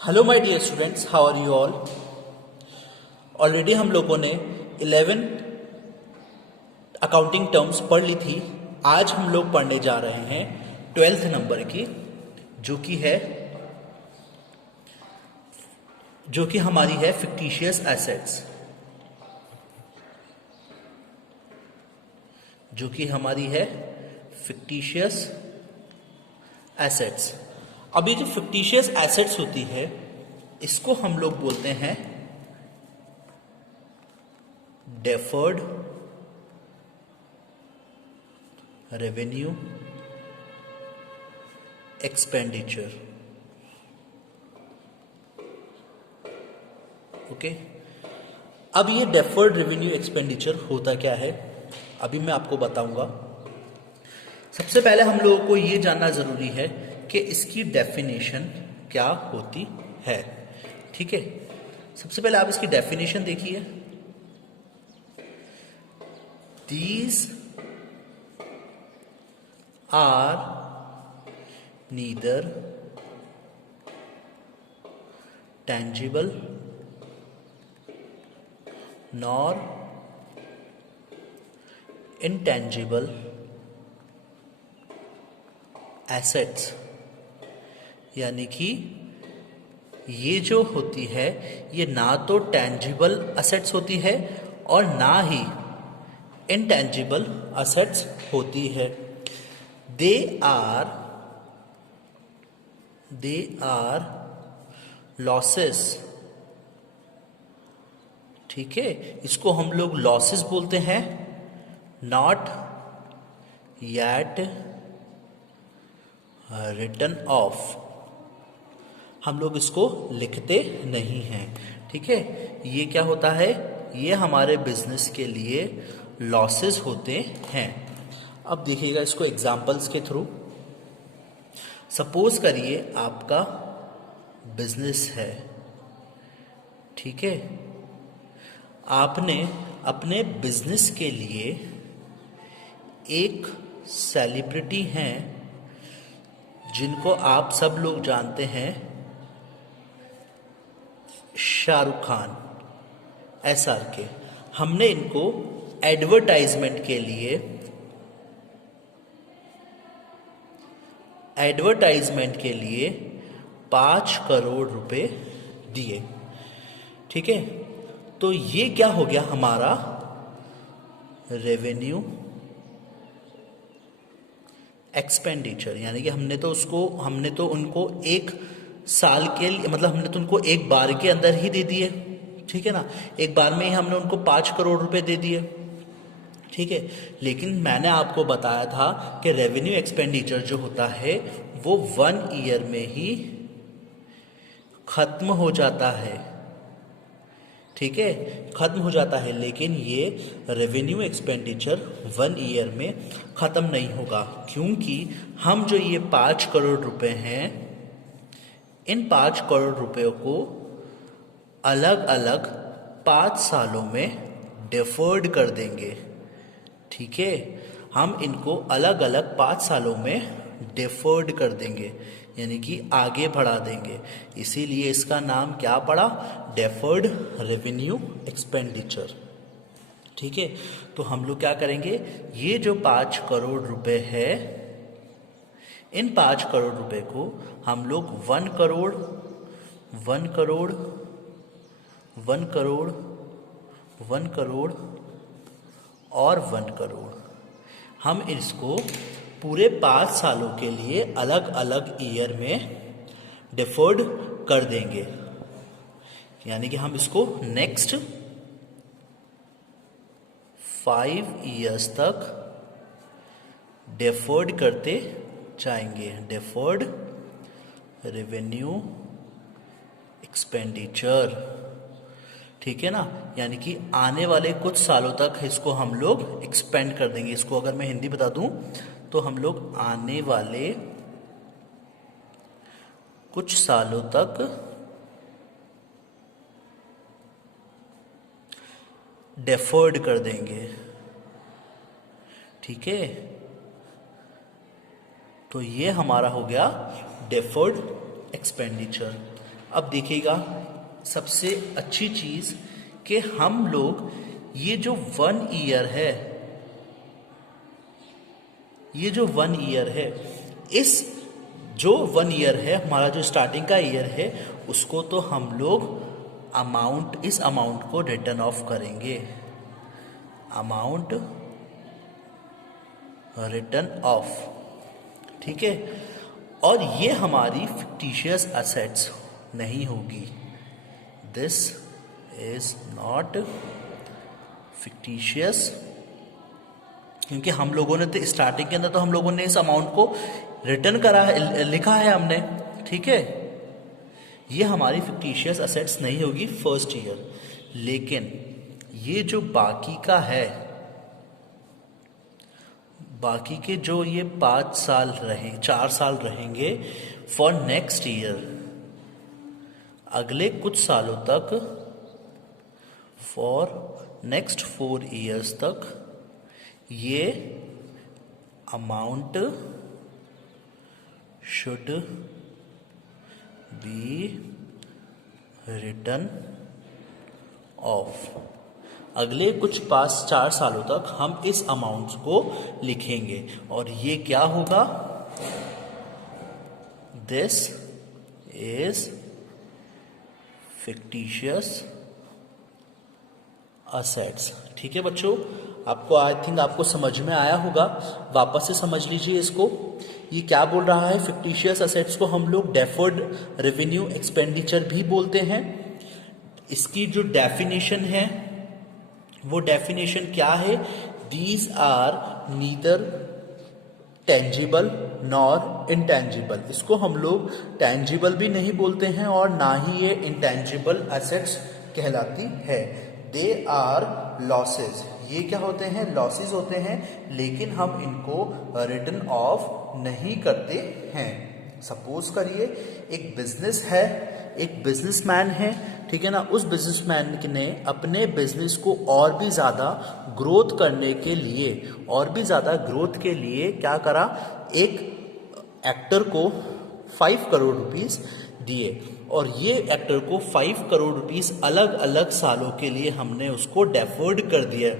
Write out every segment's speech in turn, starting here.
Hello my dear students, how are you all. Already हम लोगों ने 11 अकाउंटिंग टर्म्स पढ़ ली थी। आज हम लोग पढ़ने जा रहे हैं 12th नंबर की, जो कि हमारी है फिक्टिशियस एसेट्स। जो कि हमारी है फिक्टिशियस एसेट्स। अब ये जो फिक्टिशियस एसेट्स होती है, इसको हम लोग बोलते हैं डेफर्ड रेवेन्यू एक्सपेंडिचर। ओके, अब ये डेफर्ड रेवेन्यू एक्सपेंडिचर होता क्या है, अभी मैं आपको बताऊंगा। सबसे पहले हम लोगों को ये जानना जरूरी है कि इसकी डेफिनेशन क्या होती है। ठीक है, सबसे पहले आप इसकी डेफिनेशन देखिए। These are neither tangible nor intangible assets। यानी कि ये जो होती है, ये ना तो टेंजिबल असेट्स होती है और ना ही इनटेंजिबल असेट्स होती है। They R losses. ठीक है, इसको हम लोग लॉसेस बोलते हैं। नॉट yet रिटन ऑफ, हम लोग इसको लिखते नहीं हैं। ठीक है, ये क्या होता है, ये हमारे बिजनेस के लिए लॉसेस होते हैं। अब देखिएगा इसको एग्जांपल्स के थ्रू। सपोज करिए आपका बिजनेस है। ठीक है, आपने अपने बिजनेस के लिए एक सेलिब्रिटी हैं जिनको आप सब लोग जानते हैं, शाहरुख खान, SR के। हमने इनको एडवर्टाइजमेंट के लिए 5 करोड़ रुपए दिए। ठीक है, तो ये क्या हो गया हमारा रेवेन्यू एक्सपेंडिचर। यानी कि हमने तो उनको एक साल के लिए, मतलब हमने तो उनको एक बार के अंदर ही दे दिए। ठीक है ना, एक बार में ही हमने उनको 5 करोड़ रुपए दे दिए। ठीक है, लेकिन मैंने आपको बताया था कि रेवेन्यू एक्सपेंडिचर जो होता है वो 1 ईयर में ही खत्म हो जाता है। ठीक है, खत्म हो जाता है, लेकिन ये रेवेन्यू एक्सपेंडिचर 1 ईयर में खत्म नहीं होगा, क्योंकि हम जो ये 5 करोड़ रुपए हैं, इन 5 करोड़ रुपयों को अलग अलग 5 सालों में डिफर्ड कर देंगे। ठीक है, हम इनको अलग अलग 5 सालों में डिफर्ड कर देंगे, यानी कि आगे बढ़ा देंगे। इसीलिए इसका नाम क्या पड़ा, डेफर्ड रेवेन्यू एक्सपेंडिचर। ठीक है, तो हम लोग क्या करेंगे, ये जो 5 करोड़ रुपए है, इन 5 करोड़ रुपए को हम लोग 1 करोड़ 1 करोड़ 1 करोड़ 1 करोड़ और 1 करोड़, हम इसको पूरे 5 सालों के लिए अलग अलग ईयर में डिफर्ड कर देंगे। यानी कि हम इसको नेक्स्ट 5 ईयर्स तक डिफर्ड करते जाएंगे। Deferred revenue expenditure. ठीक है ना, यानी कि आने वाले कुछ सालों तक इसको हम लोग एक्सपेंड कर देंगे। इसको अगर मैं हिंदी बता दूं तो हम लोग आने वाले कुछ सालों तक डेफर्ड कर देंगे। ठीक है, तो ये हमारा हो गया डेफर्ड एक्सपेंडिचर। अब देखिएगा सबसे अच्छी चीज कि हम लोग ये जो 1 ईयर है, ये जो 1 ईयर है, इस जो 1 ईयर है हमारा जो स्टार्टिंग का ईयर है उसको तो हम लोग अमाउंट, इस अमाउंट को रिटर्न ऑफ करेंगे, अमाउंट रिटर्न ऑफ, ठीक है। और ये हमारी फिक्टिशियस असेट्स नहीं होगी, दिस इज नॉट फिक्टिशियस, क्योंकि हम लोगों ने तो स्टार्टिंग के अंदर तो हम लोगों ने इस अमाउंट को रिटर्न करा है, लिखा है हमने, ठीक है। ये हमारी फिक्टिशियस असेट्स नहीं होगी फर्स्ट ईयर। लेकिन ये जो बाकी का है, बाकी के जो ये 5 साल रहे, 4 साल रहेंगे फॉर नेक्स्ट ईयर, अगले कुछ सालों तक, फॉर नेक्स्ट 4 ईयर्स तक ये amount should be return of. अगले कुछ 4 सालों तक हम इस अमाउंट को लिखेंगे और ये क्या होगा, दिस इज फिक्टिशियस असेट्स। ठीक है बच्चों, आपको आई थिंक आपको समझ में आया होगा, वापस से समझ लीजिए इसको। ये क्या बोल रहा है, फिक्टिशियस असेट्स को हम लोग डेफर्ड रेवेन्यू एक्सपेंडिचर भी बोलते हैं। इसकी जो डेफिनेशन है वो डेफिनेशन क्या है, these are neither tangible nor intangible. इसको हम लोग टेंजिबल भी नहीं बोलते हैं और ना ही ये इंटेंजिबल एसेट्स कहलाती है। दे आर लॉसेज, ये क्या होते हैं, लॉसेज होते हैं, लेकिन हम इनको रिटर्न ऑफ नहीं करते हैं। सपोज करिए एक बिजनेस है, एक बिजनेसमैन है, ठीक है ना, उस बिजनेसमैन ने अपने बिजनेस को और भी ज़्यादा ग्रोथ करने के लिए, और भी ज़्यादा ग्रोथ के लिए क्या करा, एक एक्टर को 5 करोड़ रुपीस दिए और ये एक्टर को 5 करोड़ रुपीस अलग अलग सालों के लिए हमने उसको डेफर्ड कर दिया।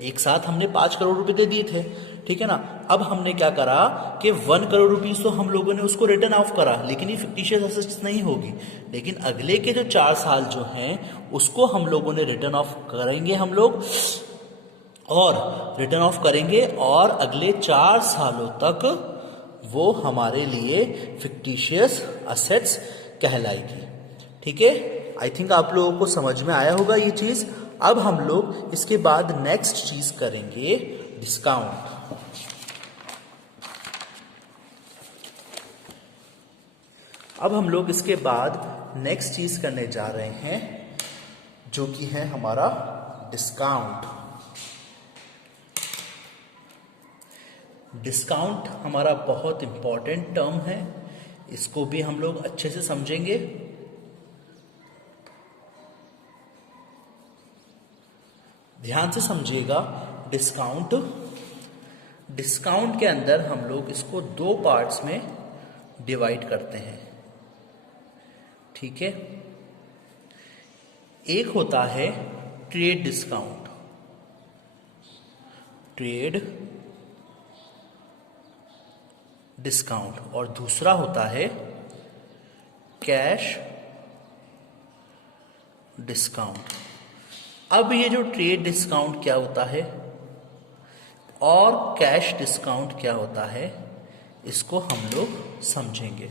एक साथ हमने 5 करोड़ रुपए दे दिए थे, ठीक है ना। अब हमने क्या करा कि 1 करोड़ रुपीस तो हम लोगों ने उसको रिटर्न ऑफ करा, लेकिन ये फिक्टिशियस असेट्स नहीं होगी। लेकिन अगले के जो 4 साल जो हैं उसको हम लोगों ने रिटर्न ऑफ करेंगे हम लोग, और रिटर्न ऑफ करेंगे और अगले 4 सालों तक वो हमारे लिए फिक्टिशियस असेट्स कहलाएगी। ठीक है, आई थिंक आप लोगों को समझ में आया होगा ये चीज। अब हम लोग इसके बाद नेक्स्ट चीज करेंगे, डिस्काउंट। अब हम लोग इसके बाद नेक्स्ट चीज करने जा रहे हैं जो कि है हमारा डिस्काउंट। डिस्काउंट हमारा बहुत इंपॉर्टेंट टर्म है, इसको भी हम लोग अच्छे से समझेंगे। ध्यान से समझिएगा। डिस्काउंट, डिस्काउंट के अंदर हम लोग इसको 2 पार्ट्स में डिवाइड करते हैं, ठीक है। एक होता है ट्रेड डिस्काउंट, ट्रेड डिस्काउंट, और दूसरा होता है कैश डिस्काउंट। अब ये जो ट्रेड डिस्काउंट क्या होता है और कैश डिस्काउंट क्या होता है, इसको हम लोग समझेंगे।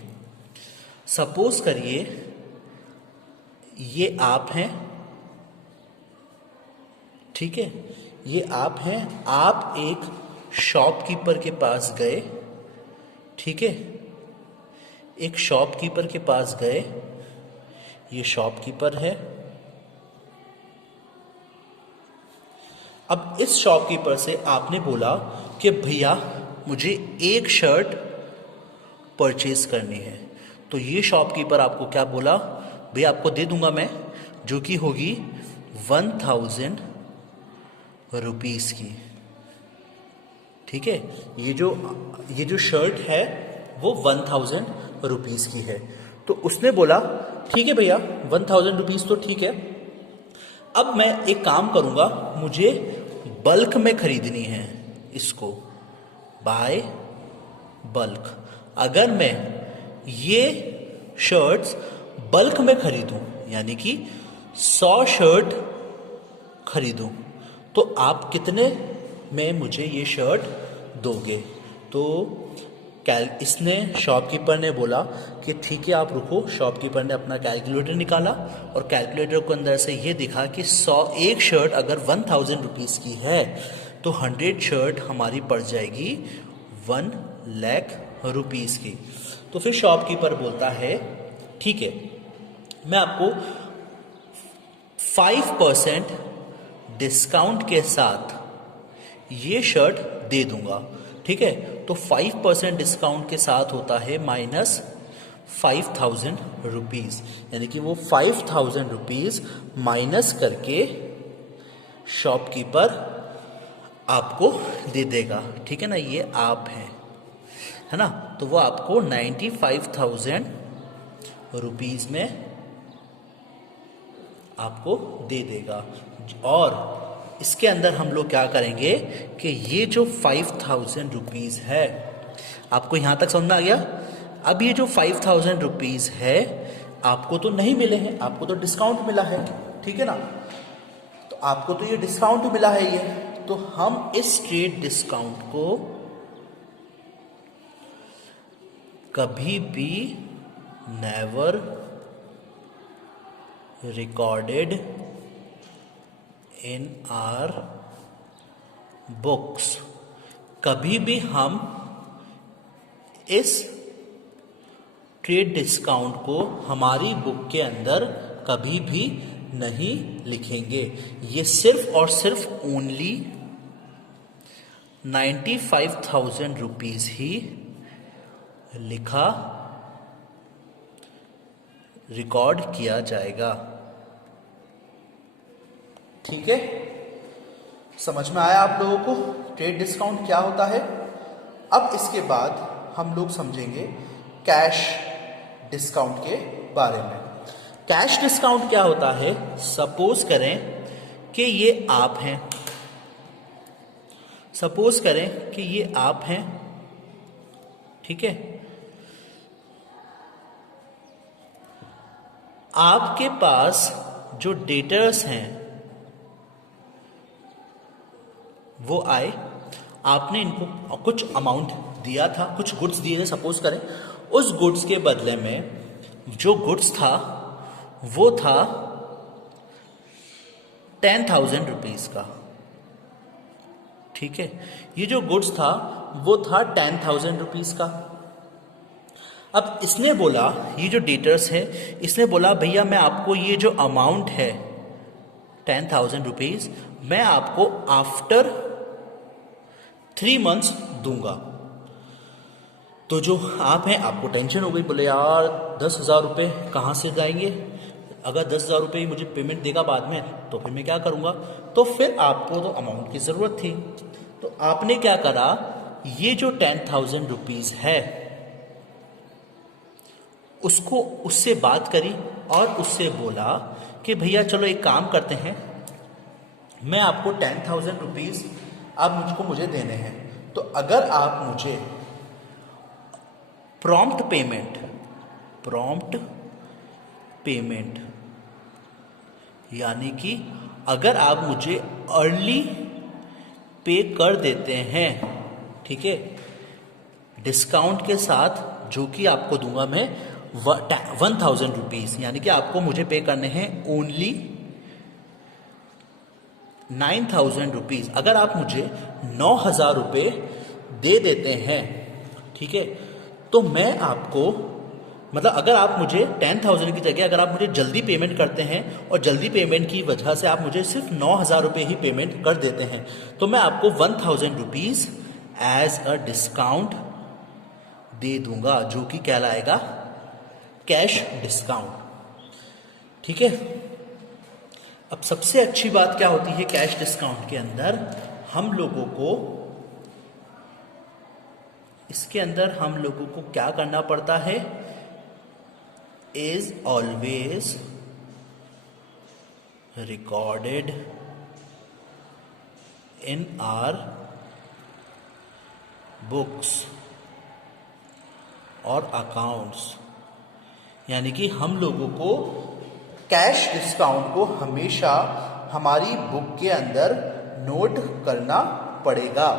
सपोज करिए ये आप हैं, ठीक है, ये आप हैं, आप एक शॉपकीपर के पास गए, ठीक है, एक शॉपकीपर के पास गए, ये शॉपकीपर है। अब इस शॉपकीपर से आपने बोला कि भैया मुझे एक शर्ट परचेज करनी है, तो ये शॉपकीपर आपको क्या बोला, भैया आपको दे दूंगा मैं, जो कि होगी 1000 रुपीस की, ठीक है। ये जो शर्ट है वो 1000 रुपीस की है। तो उसने बोला ठीक है भैया 1000 रुपीज़ तो ठीक है, अब मैं एक काम करूँगा, मुझे बल्क में खरीदनी है इसको, बाय बल्क। अगर मैं ये शर्ट्स बल्क में खरीदूं, यानी कि 100 शर्ट खरीदूं, तो आप कितने में मुझे ये शर्ट दोगे? तो इसने शॉपकीपर ने बोला कि ठीक है आप रुको। शॉपकीपर ने अपना कैलकुलेटर निकाला और कैलकुलेटर के अंदर से ये दिखा कि 101 शर्ट अगर 1000 रुपीज़ की है तो 100 शर्ट हमारी पड़ जाएगी 1 लाख रुपीज़ की। तो फिर शॉपकीपर बोलता है ठीक है, मैं आपको 5% डिस्काउंट के साथ ये शर्ट दे दूंगा, ठीक है। तो 5% डिस्काउंट के साथ होता है -5000 रुपीज़, यानी कि वो 5000 रुपीज़ माइनस करके शॉपकीपर आपको दे देगा, ठीक है ना। ये आप है ना, तो वो आपको 95,000 रुपीज़ में आपको दे देगा। और इसके अंदर हम लोग क्या करेंगे कि ये जो 5000 रुपीज़ है, आपको यहाँ तक समझ में आ गया? अब ये जो 5000 रुपीज़ है आपको तो नहीं मिले हैं, आपको तो डिस्काउंट मिला है, ठीक है ना। तो आपको तो ये डिस्काउंट मिला है ये, तो हम इस ट्रेड डिस्काउंट को कभी भी never recorded in are books, कभी भी हम इस ट्रेड डिस्काउंट को हमारी बुक के अंदर कभी भी नहीं लिखेंगे। ये सिर्फ और सिर्फ ओनली 95,000 रुपीज़ ही लिखा रिकॉर्ड किया जाएगा, ठीक है। समझ में आया आप लोगों को ट्रेड डिस्काउंट क्या होता है? अब इसके बाद हम लोग समझेंगे कैश डिस्काउंट के बारे में। कैश डिस्काउंट क्या होता है? सपोज करें कि ये आप हैं, सपोज करें कि ये आप हैं, ठीक है। आपके पास जो डेटर्स हैं वो आए, आपने इनको कुछ अमाउंट दिया था, कुछ गुड्स दिए थे सपोज करें। उस गुड्स के बदले में जो गुड्स था वो था 10,000 रुपीज़ का, ठीक है। ये जो गुड्स था वो था 10,000 रुपीज़ का। अब इसने बोला, ये जो डेटर्स है, इसने बोला भैया मैं आपको ये जो अमाउंट है 10,000 रुपीज़ मैं आपको आफ्टर 3 मंथ्स दूंगा। तो जो आप हैं आपको टेंशन हो गई, बोले यार 10,000 रुपये कहाँ से जाएंगे, अगर 10,000 रुपये मुझे पेमेंट देगा बाद में तो फिर मैं क्या करूँगा। तो फिर आपको तो अमाउंट की ज़रूरत थी, तो आपने क्या करा, ये जो 10,000 रुपीज़ है उसको उससे बात करी और उससे बोला कि भैया चलो एक काम करते हैं, मैं आपको 10,000 रुपीज़ आप मुझे देने हैं, तो अगर आप मुझे प्रॉम्प्ट पेमेंट यानी कि अगर आप मुझे अर्ली पे कर देते हैं, ठीक है, डिस्काउंट के साथ, जो कि आपको दूंगा मैं 1,000 रुपीज़, यानी कि आपको मुझे पे करने हैं ओनली 9,000 रुपीज़। अगर आप मुझे 9,000 रुपये दे देते हैं, ठीक है, तो मैं आपको, मतलब अगर आप मुझे 10,000 की जगह अगर आप मुझे जल्दी पेमेंट करते हैं और जल्दी पेमेंट की वजह से आप मुझे सिर्फ 9,000 रुपये ही पेमेंट कर देते हैं, तो मैं आपको 1,000 रुपीज़ एज अ डिस्काउंट दे दूंगा, जो कि कहलाएगा कैश डिस्काउंट, ठीक है। अब सबसे अच्छी बात क्या होती है कैश डिस्काउंट के अंदर, हम लोगों को इसके अंदर हम लोगों को क्या करना पड़ता है, is always recorded in our books और अकाउंट्स। यानी कि हम लोगों को कैश डिस्काउंट को हमेशा हमारी बुक के अंदर नोट करना पड़ेगा।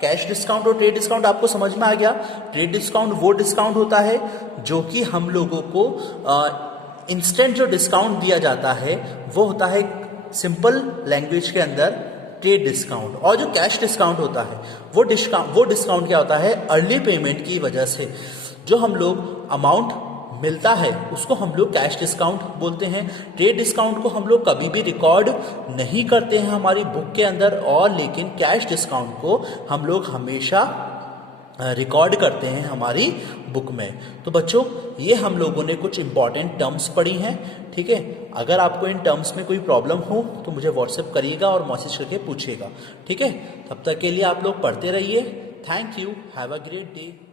कैश डिस्काउंट और ट्रेड डिस्काउंट आपको समझ में आ गया। ट्रेड डिस्काउंट वो डिस्काउंट होता है जो कि हम लोगों को इंस्टेंट जो डिस्काउंट दिया जाता है वो होता है सिंपल लैंग्वेज के अंदर ट्रेड डिस्काउंट। और जो कैश डिस्काउंट होता है वो डिस्काउंट क्या होता है, अर्ली पेमेंट की वजह से जो हम लोग अमाउंट मिलता है उसको हम लोग कैश डिस्काउंट बोलते हैं। ट्रेड डिस्काउंट को हम लोग कभी भी रिकॉर्ड नहीं करते हैं हमारी बुक के अंदर, और लेकिन कैश डिस्काउंट को हम लोग हमेशा रिकॉर्ड करते हैं हमारी बुक में। तो बच्चों ये हम लोगों ने कुछ इंपॉर्टेंट टर्म्स पढ़ी हैं, ठीक है। अगर आपको इन टर्म्स में कोई प्रॉब्लम हो तो मुझे व्हाट्सएप करिएगा और मैसेज करके पूछिएगा, ठीक है। तब तक के लिए आप लोग पढ़ते रहिए। Thank you, have a great day.